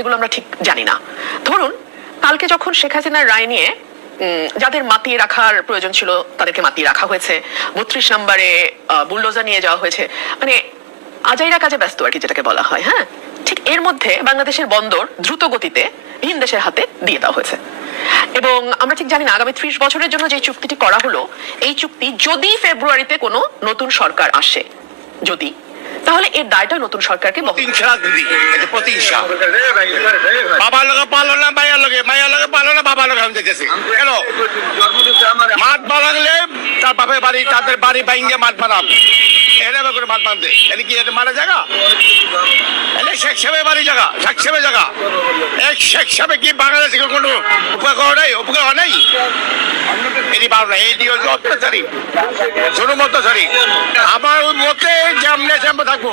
এগুলো আমরা ঠিক জানি না। ধরুন, কালকে যখন শেখ হাসিনার রায় নিয়ে যাদের মাতিয়ে রাখার প্রয়োজন ছিল, তাদেরকে মাতিয়ে রাখা হয়েছে। বত্রিশ নম্বরে বুলডোজা নিয়ে যাওয়া হয়েছে। মানে আজাইরা কাজে ব্যস্ত আর কি যেটাকে বলা হয় হ্যাঁ? ঠিক এর মধ্যে বাংলাদেশের বন্দর দ্রুত গতিতে ভিন দেশের হাতে দিয়ে দেওয়া হয়েছে। এবং আমরা ঠিক জানি না, আগামী ত্রিশ বছরের জন্য যে চুক্তিটি করা হলো, এই চুক্তি যদি ফেব্রুয়ারিতে কোনো নতুন সরকার আসে, যদি তাহলে এর দায়টা নতুন সরকারকে প্রতিহিংসা দিদি বাবার লগে পালো না মায়ের লগে? মায়ের লগে পালো না বাবার লগে আমি দেখেছি। কেন? মাঠ বানালে তার বাপের বাড়ি তাদের বাড়ি বাইঙ্গে মাঠ বানাবে এরা করে মাঠ বানাবে এটা কি এটা মারা জায়গা? শেখ সাহেবের বাড়ি জায়গা শেখ সাহেবের জায়গা এক শেখ সাহেবে কি বাংলাদেশে কোনো উপকার করে নাই? উপকার হয় নাই? এটি ভালো না এটি হচ্ছে অত্যাচারী ছোট অত্যাচারী। আমার মতে যে আমরা থাকব